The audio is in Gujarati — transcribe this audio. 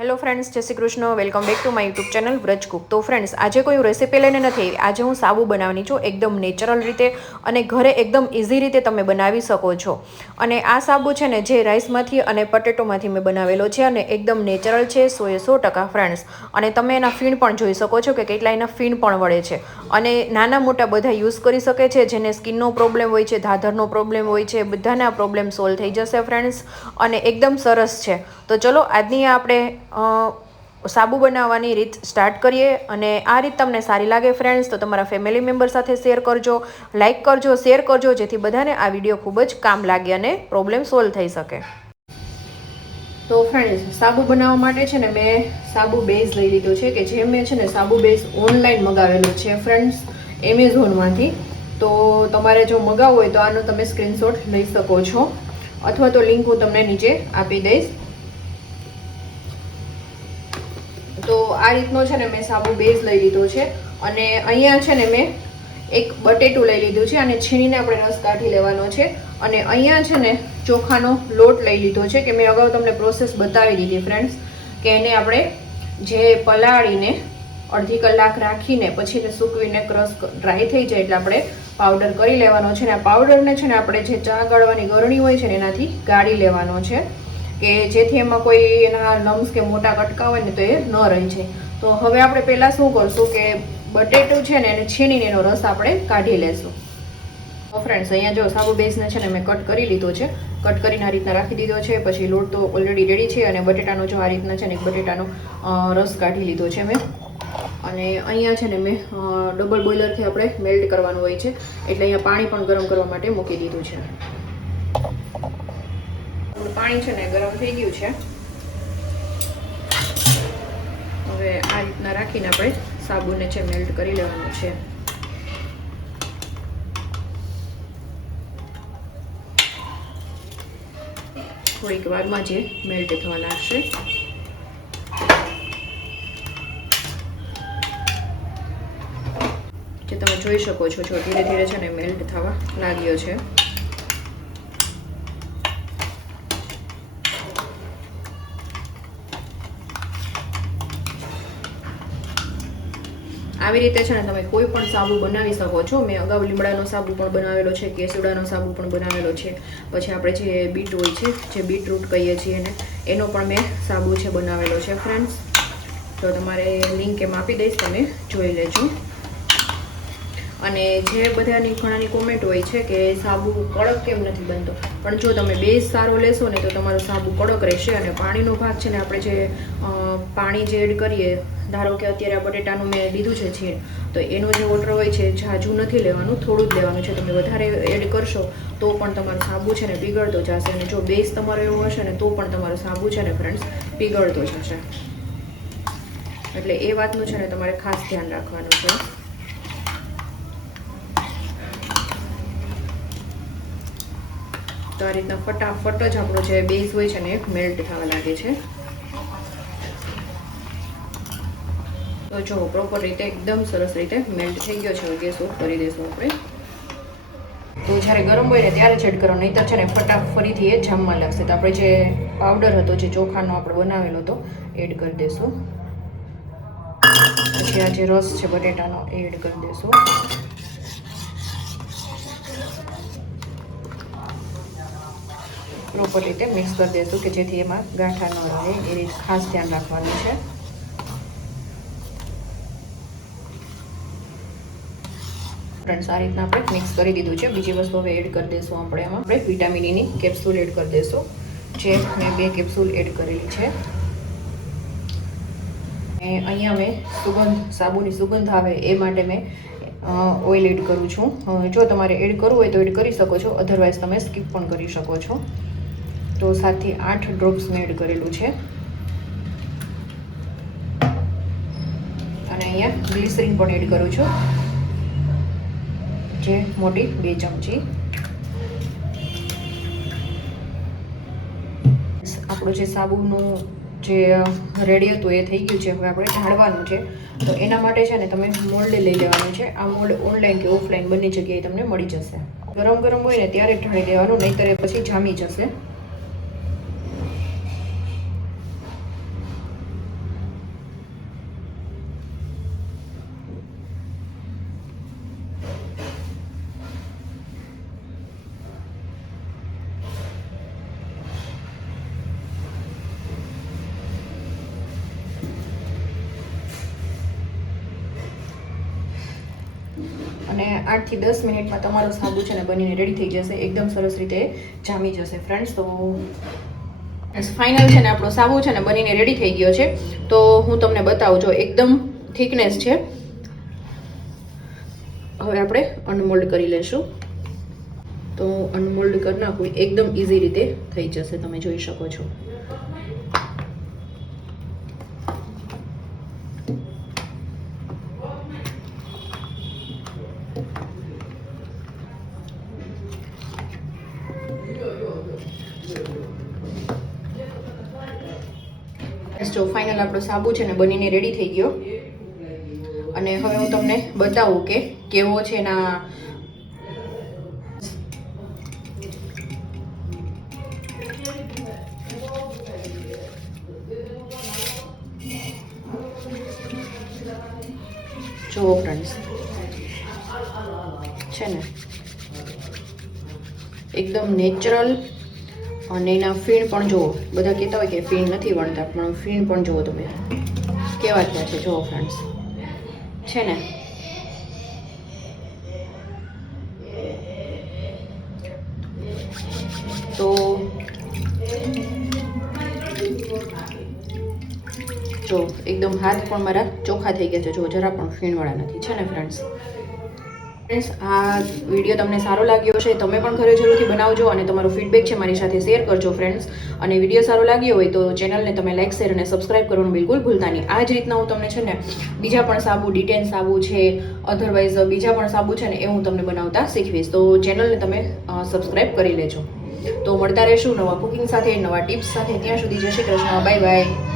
હેલો ફ્રેન્ડ્સ, જય Shri Krishna. Welcome back to my YouTube channel Vraj Cook. તો ફ્રેન્ડ્સ, આજે કોઈ રેસીપી લઈને નથી. આજે હું સાબુ બનાવવાની છું, એકદમ નેચરલ રીતે અને ઘરે એકદમ ઇઝી રીતે તમે બનાવી શકો છો. અને આ સાબુ છે ને, જે રાઈસમાંથી અને પટેટોમાંથી મેં બનાવેલો છે અને એકદમ નેચરલ છે 100% ફ્રેન્ડ્સ. અને તમે એના ફીણ પણ જોઈ શકો છો કે કેટલા એના ફીણ પણ વળે છે. અને નાના મોટા બધા યુઝ કરી શકે છે. જેને સ્કિનનો પ્રોબ્લેમ હોય છે, ધાધરનો પ્રોબ્લેમ હોય છે, બધાને આ પ્રોબ્લેમ સોલ્વ થઈ જશે ફ્રેન્ડ્સ. અને એકદમ સરસ છે. તો ચલો આજની આપણે સાબુ બનાવવાની રીત સ્ટાર્ટ કરીએ. અને આ રીત તમને સારી લાગે ફ્રેન્ડ્સ તો તમારા ફેમિલી મેમ્બર સાથે શેર કરજો, લાઇક કરજો, શેર કરજો, જેથી બધાને આ વિડીયો ખૂબ જ કામ લાગે અને પ્રોબ્લેમ સોલ્વ થઈ શકે. તો ફ્રેન્ડ્સ, સાબુ બનાવવા માટે છે ને મેં સાબુ બેઝ લઈ લીધો છે, કે જે મેં છે ને સાબુ બેઝ ઓનલાઈન મંગાવેલો છે ફ્રેન્ડ્સ, એમેઝોનમાંથી. તો તમારે જો મંગાવવું હોય તો આનો તમે સ્ક્રીનશોટ લઈ શકો છો, અથવા તો લિંક હું તમને નીચે આપી દઈશ. તો આ રીતનો છે ને મેં સાબુ બેઝ લઈ લીધો છે. અને અહીંયા છે ને મેં એક બટેટું લઈ લીધું છે અને છીણીને આપણે રસ કાઢી લેવાનો છે. અને અહીંયા છે ને ચોખાનો લોટ લઈ લીધો છે, કે મેં અગાઉ તમને પ્રોસેસ બતાવી દીધી ફ્રેન્ડ્સ, કે એને આપણે જે પલાળીને અડધી કલાક રાખીને પછી એને સૂકવીને ક્રશ ડ્રાય થઈ જાય એટલે આપણે પાવડર કરી લેવાનો છે. અને આ પાવડરને છે ને આપણે જે ચા ગાળવાની ગરણી હોય છે ને એનાથી ગાળી લેવાનો છે, કે જેથી એમાં કોઈ એના લમ્સ કે મોટા કટકા હોય ને તો એ ન રહી જાય. તો હવે આપણે પહેલાં શું કરશું કે બટેટું છે ને એને છીણીને એનો રસ આપણે કાઢી લેશું. તો ફ્રેન્ડ્સ, અહીંયા જો સાબુ બેઝને છે ને મેં કટ કરી લીધો છે. કટ કરીને આ રીતના રાખી દીધો છે. પછી લોટ તો ઓલરેડી રેડી છે. અને બટેટાનો જો આ રીતના છે ને એક બટેટાનો રસ કાઢી લીધો છે મેં. અને અહીંયા છે ને મેં ડબલ બોઇલરથી આપણે મેલ્ટ કરવાનું હોય છે, એટલે અહીંયા પાણી પણ ગરમ કરવા માટે મૂકી દીધું છે. પાણી છે ને ગરમ થઈ ગયું છે. હવે આ રીતના રાખીને આપણે સાબુને છે મેલ્ટ કરી લેવાનું છે. થોડીક વારમાં જે મેલ્ટ થવા લાગશે. જે તમે જોઈ શકો છો, ધીરે ધીરે છે ને મેલ્ટ થવા લાગ્યો છે. આવી રીતે છે ને તમે કોઈ પણ સાબુ બનાવી શકો છો. મેં અગાઉ લીમડાનો સાબુ પણ બનાવેલો છે, કેસુડાનો સાબુ પણ બનાવેલો છે. પછી આપણે જે બીટ હોય છે, જે બીટરૂટ કહીએ છીએ એને, એનો પણ મેં સાબુ છે બનાવેલો છે ફ્રેન્ડ્સ. તો તમારે લિંક એમ આપી દઈશ, તમે જોઈ લેજો. અને જે બધાની ઘણાની કોમેન્ટ હોય છે કે સાબુ કડક કેમ નથી બનતો, પણ જો તમે બેઝ સારો લેશો ને તો તમારો સાબુ કડક રહેશે. અને પાણીનો ભાગ છે ને આપણે જે પાણી જે એડ કરીએ, ધારો કે અત્યારે આ બટેટાનું મેં લીધું છે છીણ, તો એનો જે વોટર હોય છે ઝાઝું નથી લેવાનું, થોડું જ લેવાનું છે. તમે વધારે એડ કરશો તો પણ તમારો સાબુ છે ને પીગળતો જશે. અને જો બેઝ તમારો એવો હશે ને તો પણ તમારો સાબુ છે ને ફ્રેન્ડ્સ પીગળતો જશે. એટલે એ વાતનું છે ને તમારે ખાસ ધ્યાન રાખવાનું છે. તો આ રીતના ફટાફટ જ આપણો જે બેઝ હોય છે ને એ મેલ્ટ થવા લાગે છે. તો જો પ્રોપર રીતે એકદમ સરસ રીતે મેલ્ટ થઈ ગયો છે. ગેસ ઓફ કરી દઈશું આપણે. તો જ્યારે ગરમ હોય ને ત્યારે જ એડ કરવાનો, નહીંતર છે ને ફરીથી એ જામવા લાગશે. તો આપણે જે પાવડર હતો, જે ચોખાનો આપણે બનાવેલો હતો, એડ કરી દઈશું. પછી આ જે રસ છે બટેટાનો એ એડ કરી દઈશું. પ્રોપર રીતે મિક્સ કરી દઈશું, કે જેથી એમાં ગાંઠા ન રહે. એ રીતે ખાસ ધ્યાન રાખવાનું છે. ફ્રેન્ડ્સ, આ રીતના આપણે મિક્સ કરી દીધું છે. બીજી વસ્તુ હવે એડ કરી દઈશું આપણે એમાં. આપણે વિટામિન ઈની કેપ્સ્યુલ એડ કરી દઈશું, જે મેં 2 કેપ્સ્યુલ એડ કરેલી છે. અહીંયા મેં સાબુની સુગંધ આવે એ માટે મેં ઓઇલ એડ કરું છું. જો તમારે એડ કરવું હોય તો એડ કરી શકો છો, અધરવાઇઝ તમે સ્કીપ પણ કરી શકો છો. તો 7 થી 8 ડ્રોપ્સ મેં એડ કરેલું છે. અને અહીંયા ગ્લિસરીન પણ એડ કરું છું, જે મોટી 2 ચમચી. આપણું જે સાબુનું જે રેડી હતું એ થઈ ગયું છે. હવે આપણે ઢાળવાનું છે. તો એના માટે છે ને તમે મોલ્ડ લઈ લેવાનું છે. આ મોલ્ડ ઓનલાઈન કે ઓફલાઈન બંને જગ્યાએ તમને મળી જશે. ગરમ ગરમ હોય ને ત્યારે ઢાળી દેવાનું, નહીંતર એ પછી જામી જશે. 8 થી 10 મિનિટમાં તમારો સાબુ છે ને બનીને રેડી થઈ જશે, એકદમ સરસ રીતે જામી જશે ફ્રેન્ડ્સ. તો ફાઇનલ છે ને આપણો સાબુ છે ને બનીને રેડી થઈ ગયો છે. તો હું તમને બતાવું, જો એકદમ થિકનેસ છે. હવે આપણે અનમોલ્ડ કરી લેશું. તો અનમોલ્ડ કરી નાખું, એકદમ ઇઝી રીતે થઈ જશે, તમે જોઈ શકો છો. જો ફાઇનલ આપણો સાબુ છે ને બનીને રેડી થઈ ગયો. અને હવે હું તમને બતાવું કે કેવો છે એના જુઓ ફ્રેન્ડ્સ, છે ને એકદમ નેચરલ. અને એના ફીણ પણ જુઓ, બધા કહેતા હોય કે ફીણ નથી વણતા, પણ ફીણ પણ જુઓ તમે કેવા થયા છે. જુઓ ફ્રેન્ડ્સ, છે ને તો જો એકદમ હાથ પણ મારા ચોખ્ખા થઈ ગયા છે. જો જરા પણ ફીણવાળા નથી, છે ને ફ્રેન્ડ્સ. આ વિડીયો તમને સારો લાગ્યો છે, તમે પણ ઘરે જરૂરથી બનાવજો અને તમારો ફીડબેક છે મારી સાથે શેર કરજો ફ્રેન્ડ્સ. અને વિડીયો સારો લાગ્યો હોય તો ચેનલને તમે લાઈક, શેર અને સબસ્ક્રાઇબ કરવાનું બિલકુલ ભૂલતા નહીં. આ જ રીતના હું તમને છે ને બીજા પણ સાબુ, ડિટેન સાબુ છે, અધરવાઇઝ બીજા પણ સાબુ છે ને એ હું તમને બનાવતા શીખવીશ. તો ચેનલને તમે સબસ્ક્રાઇબ કરી લેજો. તો મળતા રહેશું નવા કુકિંગ સાથે, નવા ટિપ્સ સાથે. ત્યાં સુધી જય શ્રી કૃષ્ણ, બાય બાય.